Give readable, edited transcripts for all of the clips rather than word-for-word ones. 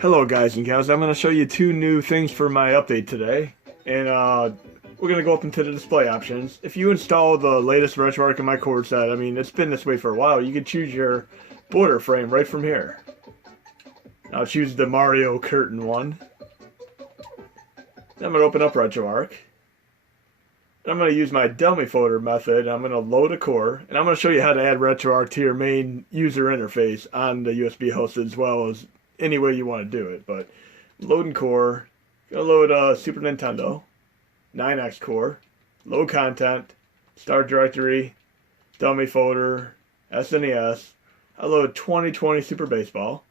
Hello guys and gals, I'm going to show you two new things for my update today. And we're going to go up into the display options. If you install the latest RetroArch in my core set, I mean, it's been this way for a while, you can choose your border frame right from here. I'll choose the Mario curtain one. Then I'm going to open up RetroArch. And I'm going to use my dummy folder method. I'm going to load a core. And I'm going to show you how to add RetroArch to your main user interface on the USB host as well as any way you want to do it. But loading core, gonna load Super Nintendo, 9X core, load content, start directory, dummy folder, SNES. I load 2020 Super Baseball,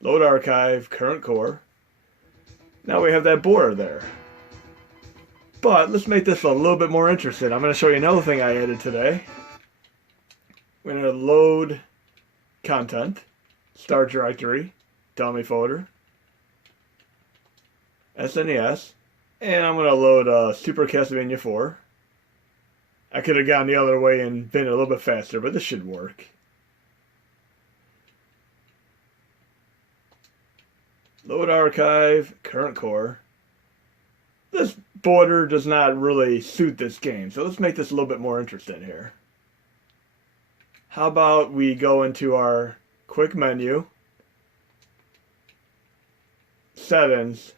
load archive, current core. Now we have that border there. But let's make this a little bit more interesting. I'm going to show you another thing I added today. We're going to load content, start directory, dummy folder, SNES, and I'm going to load Super Castlevania 4. I could have gone the other way and been a little bit faster, but this should work. Load archive, current core. This border does not really suit this game, so let's make this a little bit more interesting here. How about we go into our quick menu, settings,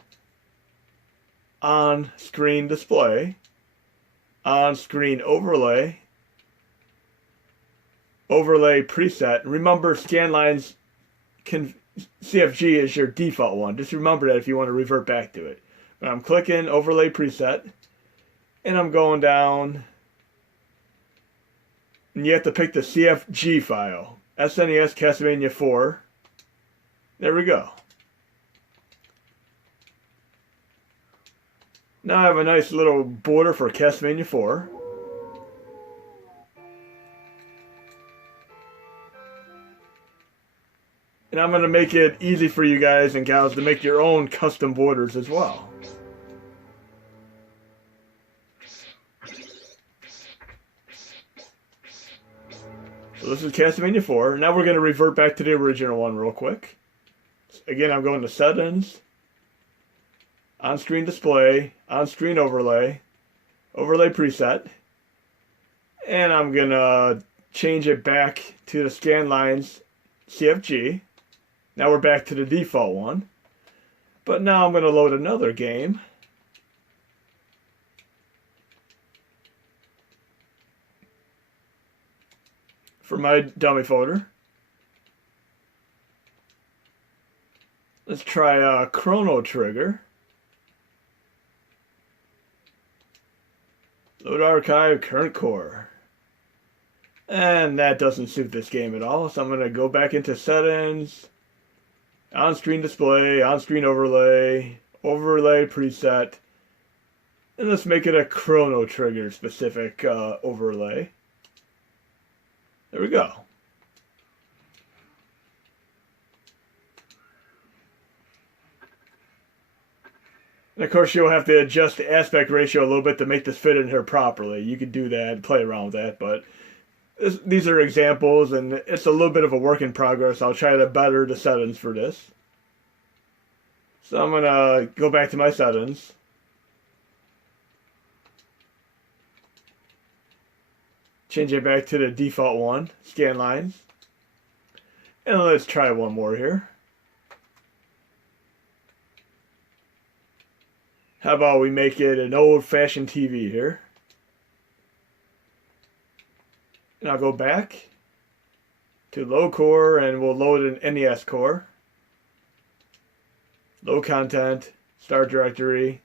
on screen display, on screen overlay, overlay preset. Remember, scanlines CFG is your default one. Just remember that if you want to revert back to it. But I'm clicking overlay preset, and I'm going down, and you have to pick the CFG file, SNES Castlevania 4. There we go. Now I have a nice little border for Castlevania 4. And I'm going to make it easy for you guys and gals to make your own custom borders as well. So this is Castlevania 4. Now we're going to revert back to the original one real quick. Again, I'm going to settings, on-screen display, on-screen overlay, overlay preset, and I'm going to change it back to the scan lines CFG. Now we're back to the default one. But now I'm going to load another game. For my dummy folder. Let's try Chrono Trigger. Load archive, current core. And that doesn't suit this game at all, so I'm going to go back into settings, on-screen display, on-screen overlay, overlay preset, and let's make it a Chrono Trigger specific overlay. There we go. And of course, you'll have to adjust the aspect ratio a little bit to make this fit in here properly. You can do that, play around with that, but these are examples, and it's a little bit of a work in progress. I'll try to better the settings for this. So I'm going to go back to my settings. Change it back to the default one, scan lines. And let's try one more here. How about we make it an old-fashioned TV here? And I'll go back to low core and we'll load an NES core. Low content, start directory,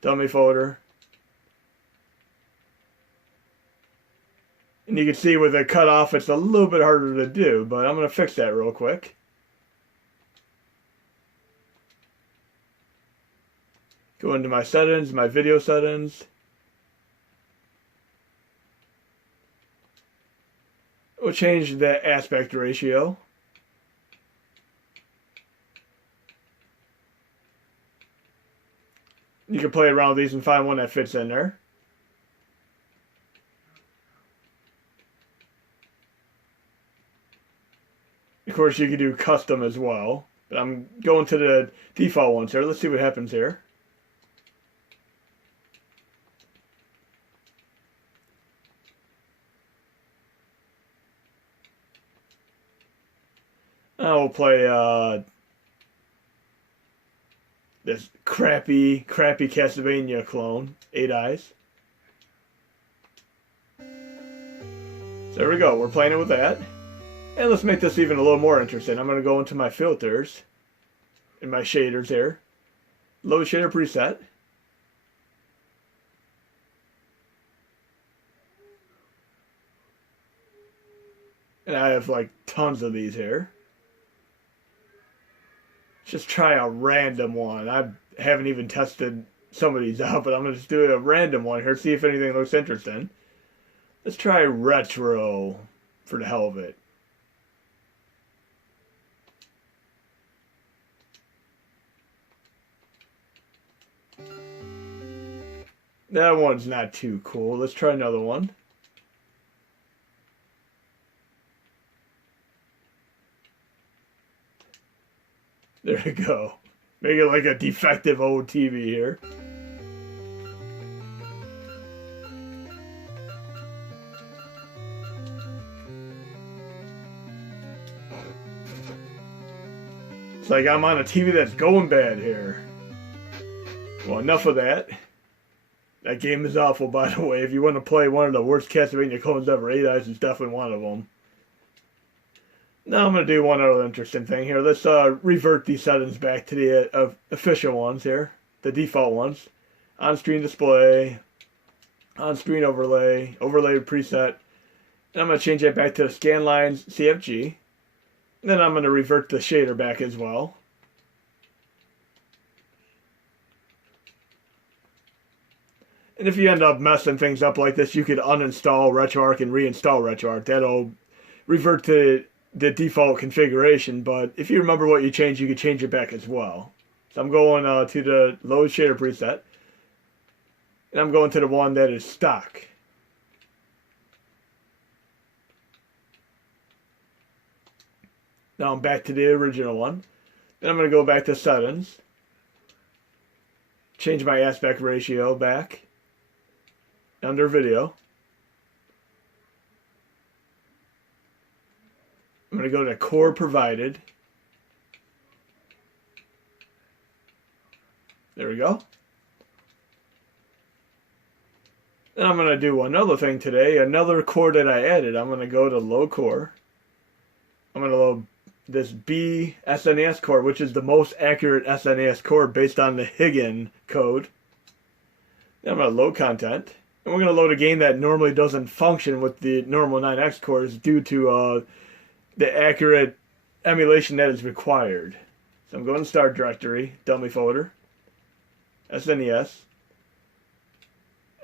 dummy folder. And you can see with the cutoff it's a little bit harder to do, but I'm going to fix that real quick. Go into my settings, my video settings. We'll change the aspect ratio. You can play around with these and find one that fits in there. Of course, you can do custom as well. But I'm going to the default ones here. Let's see what happens here. We'll play this crappy Castlevania clone, 8 Eyes. So there we go. We're playing it with that. And let's make this even a little more interesting. I'm going to go into my filters, in my shaders here. Load shader preset. And I have like tons of these here. Just try a random one. I haven't even tested some of these out, but I'm going to just do a random one here, see if anything looks interesting. Let's try retro for the hell of it. That one's not too cool. Let's try another one. There you go. Make it like a defective old TV here. It's like I'm on a TV that's going bad here. Well, enough of that. That game is awful, by the way. If you want to play one of the worst Castlevania clones ever, 8 Eyes is definitely one of them. Now I'm going to do one other interesting thing here. Let's revert these settings back to the official ones here. The default ones. On-screen display. On-screen overlay. Overlay preset. And I'm going to change that back to the scan lines CFG. And then I'm going to revert the shader back as well. And if you end up messing things up like this, you could uninstall RetroArch and reinstall RetroArch. That'll revert to the default configuration, but if you remember what you changed, you could change it back as well. So I'm going to the load shader preset, and I'm going to the one that is stock. Now I'm back to the original one. Then I'm going to go back to settings, change my aspect ratio back, under video. I'm going to go to core provided. There we go. Then I'm going to do another thing today, another core that I added. I'm going to go to load core. I'm going to load this B SNES core, which is the most accurate SNES core based on the Higgin code. Then I'm going to load content. And we're going to load a game that normally doesn't function with the normal 9X cores due to the accurate emulation that is required. So I'm going to start directory, dummy folder, SNES,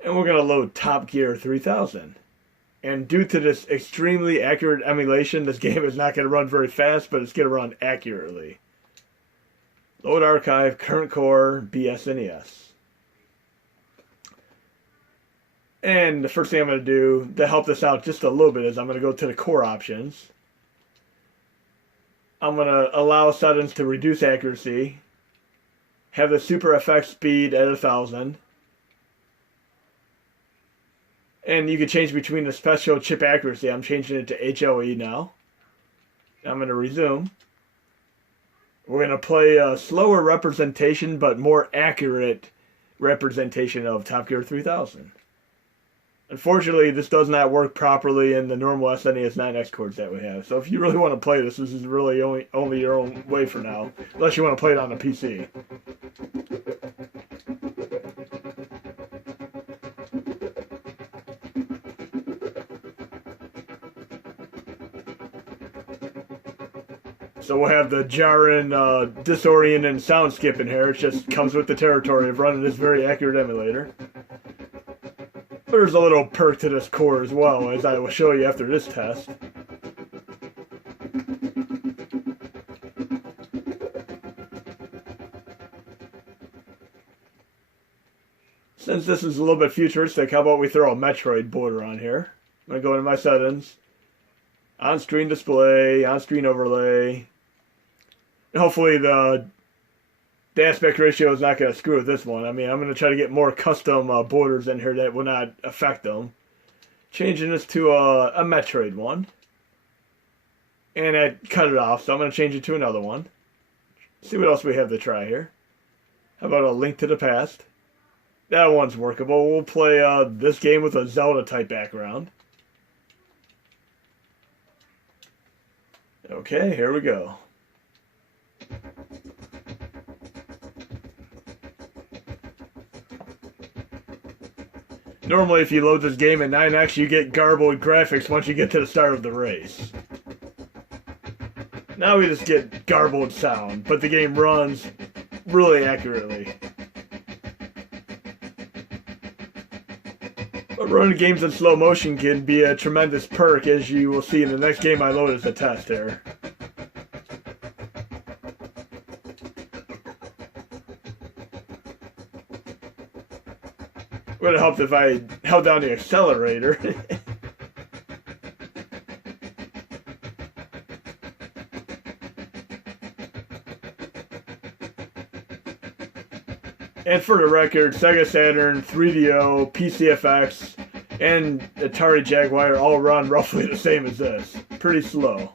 and we're going to load Top Gear 3000. And due to this extremely accurate emulation, this game is not going to run very fast, but it's going to run accurately. Load archive, current core, BSNES. And the first thing I'm going to do to help this out just a little bit is I'm going to go to the core options. I'm going to allow settings to reduce accuracy. Have the super effects speed at 1000. And you can change between the special chip accuracy. I'm changing it to HLE now. I'm going to resume. We're going to play a slower representation but more accurate representation of Top Gear 3000. Unfortunately, this does not work properly in the normal SNES 9X cores that we have. So if you really want to play this, this is really only your own way for now. Unless you want to play it on a PC. So we'll have the jarring, disorienting sound skip in here. It just comes with the territory of running this very accurate emulator. There's a little perk to this core as well, as I will show you after this test. Since this is a little bit futuristic, how about we throw a Metroid Border on here? I'm going to go into my settings, on-screen display, on-screen overlay. hopefully the aspect ratio is not going to screw with this one. I mean, I'm going to try to get more custom borders in here that will not affect them. Changing this to a Metroid one. And I cut it off, so I'm going to change it to another one. See what else we have to try here. How about a Link to the Past? That one's workable. We'll play this game with a Zelda-type background. Okay, here we go. Normally, if you load this game at 9x, you get garbled graphics once you get to the start of the race. Now we just get garbled sound, but the game runs really accurately. But running games in slow motion can be a tremendous perk, as you will see in the next game I load as a test here. Would have helped if I held down the accelerator. And for the record, Sega Saturn, 3DO, PCFX, and Atari Jaguar all run roughly the same as this. Pretty slow.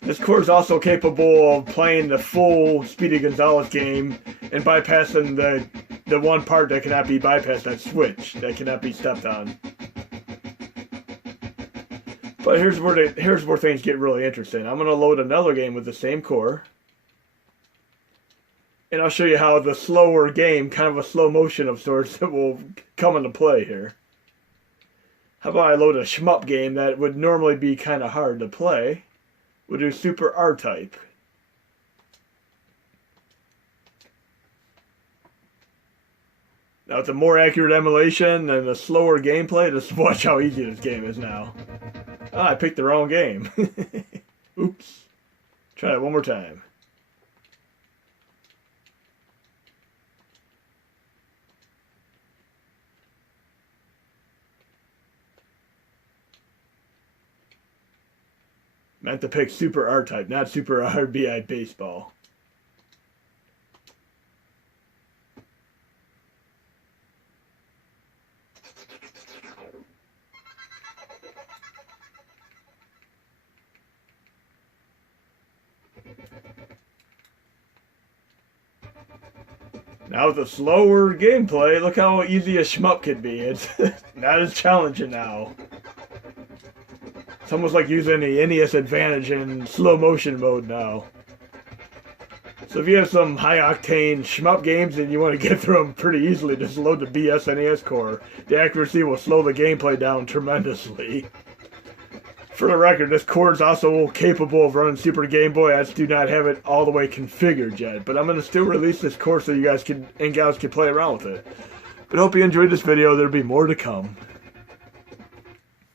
This core is also capable of playing the full Speedy Gonzales game and bypassing the one part that cannot be bypassed, that switch that cannot be stepped on. But here's where things get really interesting. I'm going to load another game with the same core. And I'll show you how the slower game, kind of a slow motion of sorts, will come into play here. How about I load a shmup game that would normally be kind of hard to play. We'll do Super R-Type. Now it's a more accurate emulation and a slower gameplay. Just watch how easy this game is now. Ah, I picked the wrong game. Oops. Try it one more time. Meant to pick Super R-Type, not Super RBI Baseball. Now with the slower gameplay, look how easy a shmup can be. It's not as challenging now. It's almost like using the NES Advantage in slow motion mode now. So if you have some high-octane shmup games and you want to get through them pretty easily, just load the BSNES core. The accuracy will slow the gameplay down tremendously. For the record, this core is also capable of running Super Game Boy. I just do not have it all the way configured yet, but I'm going to still release this core so you guys and gals can play around with it. But I hope you enjoyed this video. There'll be more to come.